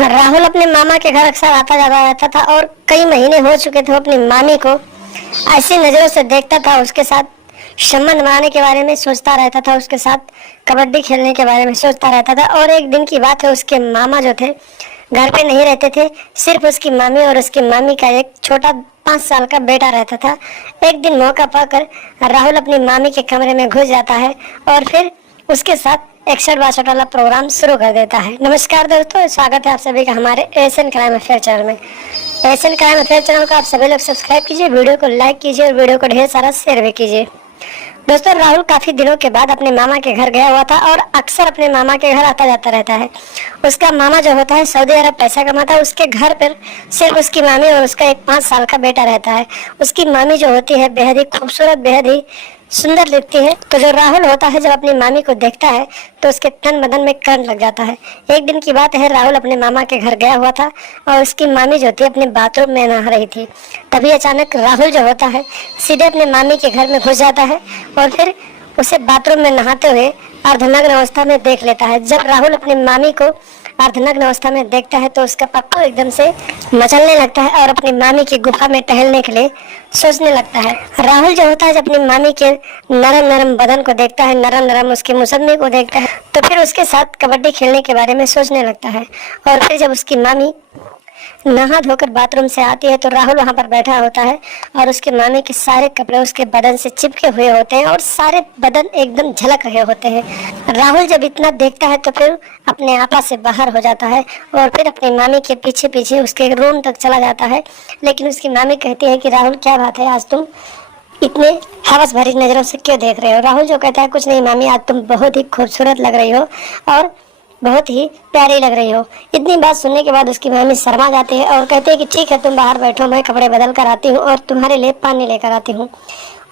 राहुल अपने मामा के घर अक्सर आता जाता रहता था और कई महीने हो चुके थे वो अपनी मामी को ऐसी नज़रों से देखता था। उसके साथ संबंध बनाने के बारे में सोचता रहता था, उसके साथ कबड्डी खेलने के बारे में सोचता रहता था। और एक दिन की बात है, उसके मामा जो थे घर पे नहीं रहते थे, सिर्फ उसकी मामी और उसकी मामी का एक छोटा 5 साल का बेटा रहता था। एक दिन मौका पाकर राहुल अपनी मामी के कमरे में घुस जाता है और फिर उसके साथ 61-62 वाला प्रोग्राम शुरू कर देता है। नमस्कार दोस्तों, स्वागत है आप सभी का हमारे एशियन क्राइम अफेयर चैनल में। एशियन क्राइम अफेयर चैनल को आप सभी लोग सब्सक्राइब कीजिए, वीडियो को लाइक कीजिए और वीडियो को ढेर सारा शेयर भी कीजिए। दोस्तों, राहुल काफी दिनों के बाद अपने मामा के घर गया हुआ था और अक्सर अपने मामा के घर आता जाता रहता है। उसका मामा जो होता है सऊदी अरब पैसा कमाता है, उसके घर पर सिर्फ उसकी मामी और उसका एक 5 साल का बेटा रहता है। उसकी मामी जो होती है बेहद ही खूबसूरत, बेहद ही सुंदर दिखती है। तो जो राहुल होता है जब अपनी मामी को देखता है तो उसके तन बदन में करंट लग जाता है। एक दिन की बात है, राहुल अपने मामा के घर गया हुआ था और उसकी मामी जो थी अपने बाथरूम में नहा रही थी। तभी अचानक राहुल जो होता है सीधे अपने मामी के घर में घुस जाता है और फिर उसे बाथरूम में नहाते हुए अर्धनग्न अवस्था में देख लेता है। जब राहुल अपनी मामी को अर्धनग्न अवस्था में देखता है तो उसका पप्पू एकदम से मचलने लगता है और अपनी मामी की गुफा में टहलने के लिए सोचने लगता है। राहुल जो होता है जब अपनी मामी के नरम नरम बदन को देखता है, नरम नरम उसके मुसन्ने को देखता है, तो फिर उसके साथ कबड्डी खेलने के बारे में सोचने लगता है। और फिर जब उसकी मामी नहा धोकर बाथरूम से आती है तो राहुल वहां पर बैठा होता है और उसके मामी के सारे कपड़े उसके बदन से चिपके हुए होते हैं और सारे बदन एकदम झलक रहे होते हैं। राहुल जब इतना देखता है तो फिर अपने आपा से बाहर हो जाता है और फिर अपनी मामी के पीछे पीछे उसके रूम तक चला जाता है। लेकिन उसकी मामी कहती है कि राहुल क्या बात है, आज तुम इतने हवस भरी नजरों से क्यों देख रहे हो। राहुल जो कहता है कुछ नहीं मामी, आज तुम बहुत ही खूबसूरत लग रही हो और बहुत ही प्यारी लग रही हो। इतनी बात सुनने के बाद उसकी मामी शर्मा जाती है और कहती है कि ठीक है, तुम बाहर बैठो, मैं कपड़े बदल कर आती हूँ और तुम्हारे लिए पानी लेकर आती हूँ।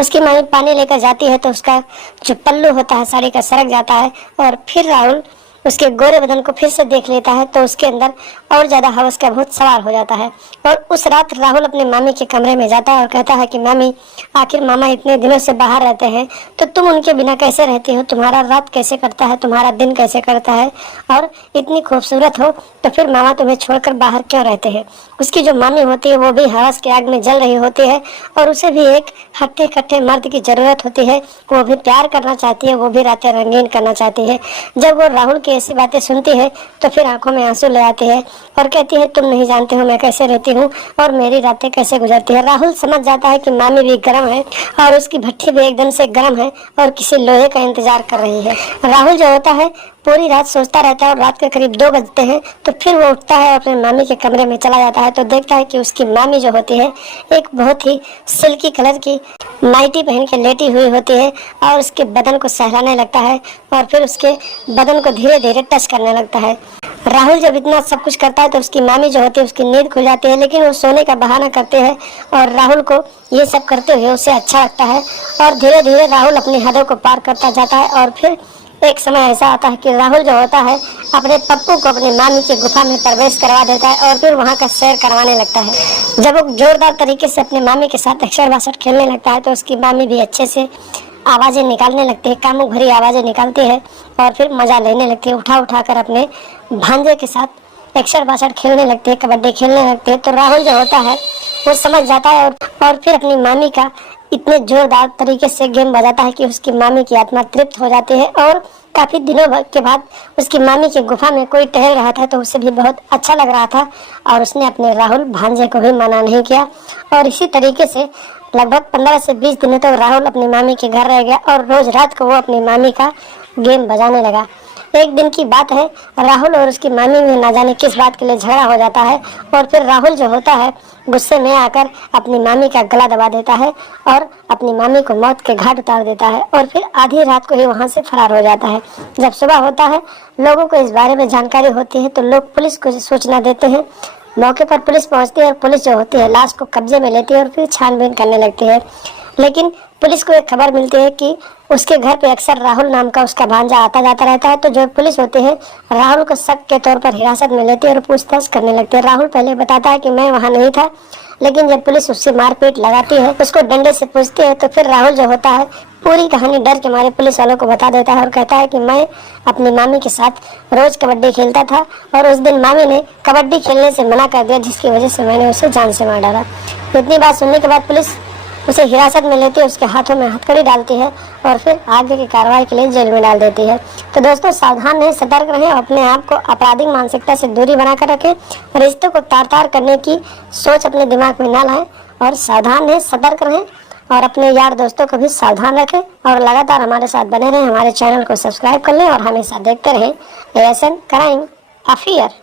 उसकी मामी पानी लेकर जाती है तो उसका जो पल्लू होता है साड़ी का सरक जाता है और फिर राहुल उसके गोरे बदन को फिर से देख लेता है तो उसके अंदर और ज्यादा हवस का भूत सवार हो जाता है। और उस रात राहुल अपने मामी के कमरे में जाता है और कहता है कि मामी, आखिर मामा इतने दिनों से बाहर रहते हैं तो तुम उनके बिना कैसे रहती हो, तुम्हारा रात कैसे करता है, तुम्हारा दिन कैसे करता है, और इतनी खूबसूरत हो तो फिर मामा तुम्हें छोड़कर बाहर क्यों रहते हैं। उसकी जो मामी होती है वो भी हवस की आग में जल रही होती है और उसे भी एक हट्टे कट्टे मर्द की जरूरत होती है। वो भी प्यार करना चाहती है, वो भी रातें रंगीन करना चाहती है। जब वो राहुल की ऐसी बातें सुनती है तो फिर आंखों में आंसू ले आते हैं और कहती है तुम नहीं जानते हो मैं कैसे रहती हूँ और मेरी रातें कैसे गुजरती है। राहुल समझ जाता है कि मामी भी गर्म है और उसकी भट्टी भी एकदम से गर्म है और किसी लोहे का इंतजार कर रही है। राहुल जो होता है पूरी रात सोचता रहता है और रात के करीब 2 बजते हैं तो फिर वो उठता है और अपने मामी के कमरे में चला जाता है तो देखता है कि उसकी मामी जो होती है एक बहुत ही सिल्की कलर की नाइटी पहन के लेटी हुई होती है और उसके बदन को सहलाने लगता है और फिर उसके बदन को धीरे धीरे टच करने लगता है। राहुल जब इतना सब कुछ करता है तो उसकी मामी जो होती है उसकी नींद खुल जाती है, लेकिन वो सोने का बहाना करते हैं और राहुल को ये सब करते हुए उसे अच्छा लगता है और धीरे धीरे राहुल अपनी हदों को पार करता जाता है। और फिर एक समय ऐसा आता है कि राहुल जो होता है अपने पप्पू को अपनी मामी की गुफा में प्रवेश करवा देता है और फिर वहाँ का सैर करवाने लगता है। जब वो जोरदार तरीके से अपनी मामी के साथ 61-62 खेलने लगता है तो उसकी मामी भी अच्छे से आवाज़ें निकालने लगती है, कामुक भरी आवाज़ें निकालती है और फिर मज़ा लेने लगती है। उठा उठा कर अपने भांजे के साथ 61-62 खेलने लगते हैं, कबड्डी खेलने लगते हैं। तो राहुल जो होता है वो समझ जाता है और फिर अपनी मामी का इतने जोरदार तरीके से गेम बजाता है कि उसकी मामी की आत्मा तृप्त हो जाती है। और काफ़ी दिनों के बाद उसकी मामी की गुफा में कोई टहल रहा था तो उसे भी बहुत अच्छा लग रहा था और उसने अपने राहुल भांजे को भी मना नहीं किया। और इसी तरीके से लगभग 15 से 20 दिनों तक राहुल अपनी मामी के घर रह गया और रोज रात को वो अपनी मामी का गेम बजाने लगा। एक दिन की बात है, राहुल और उसकी मामी में ना जाने किस बात के लिए झगड़ा हो जाता है और फिर राहुल जो होता है गुस्से में आकर अपनी मामी का गला दबा देता है और अपनी मामी को मौत के घाट उतार देता है और फिर आधी रात को ही वहाँ से फरार हो जाता है। जब सुबह होता है लोगों को इस बारे में जानकारी होती है तो लोग पुलिस को सूचना देते हैं। मौके पर पुलिस पहुंचती है और पुलिस जो होती है लाश को कब्जे में लेती है और फिर छानबीन करने लगती है। लेकिन पुलिस को एक खबर मिलती है कि उसके घर पे अक्सर राहुल नाम का उसका भांजा आता जाता रहता है। तो जो पुलिस होती है राहुल को शक के तौर पर हिरासत में लेती है और पूछताछ करने लगती है। राहुल पहले बताता है कि मैं वहाँ नहीं था, लेकिन जब पुलिस उससे मारपीट लगाती है, उसको डंडे से पूछती है, तो फिर राहुल जो होता है पूरी कहानी डर के मारे पुलिस वालों को बता देता है और कहता है कि मैं अपनी मामी के साथ रोज कबड्डी खेलता था और उस दिन मामी ने कबड्डी खेलने से मना कर दिया, जिसकी वजह से मैंने उसे जान से मार डाला। तो इतनी बात सुनने के बाद पुलिस उसे हिरासत में लेती है, उसके हाथों में हथकड़ी डालती है और फिर आगे की कार्रवाई के लिए जेल में डाल देती है। तो दोस्तों सावधान रहें, सतर्क रहें, अपने आप को आपराधिक मानसिकता से दूरी बनाकर रखें, रिश्तों को तार तार करने की सोच अपने दिमाग में ना लाएं और सावधान रहें, सतर्क रहें और अपने यार दोस्तों को भी सावधान रखें और लगातार हमारे साथ बने रहें। हमारे चैनल को सब्सक्राइब कर लें और हमेशा देखते रहें ASN क्राइम अफेयर।